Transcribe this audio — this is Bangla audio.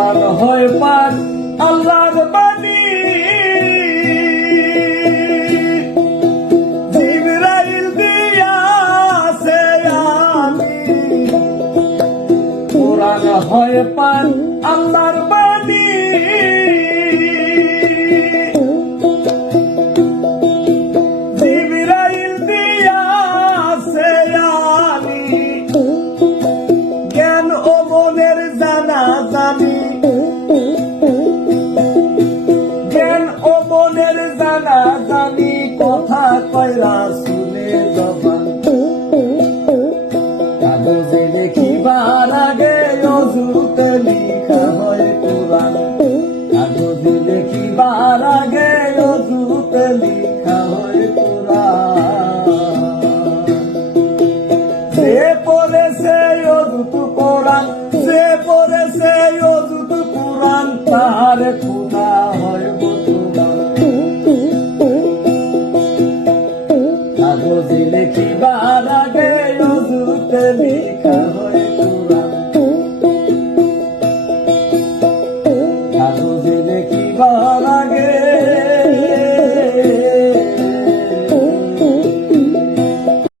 কোরআন হয় পাক আল্লাহর বাণী, জিবরাইল দিয়াছে আমি। কোরআন হয় পাক আল্লাহর বাণী, জিবরাইল দিয়াছে আমি। জ্ঞান ও মনের জানা জানি, জ্ঞান ও মনের জানা জানি, কথা কয় রাসূলের জবান। কাগজে লিখিবার আগে অজুতে লিখা হয় কোরআন, কাগজে লিখিবার আগে অজুতে লিখা হয় কোরআন। যে পড়েছে অজুত কোরআন, যে পড়েছে অজুত কোরআন, তার খোদা হয় মুসলমান। কাগজে লিখিবার আগে অজুতে লিখা হয় কোরআন, কাগজে লিখিবার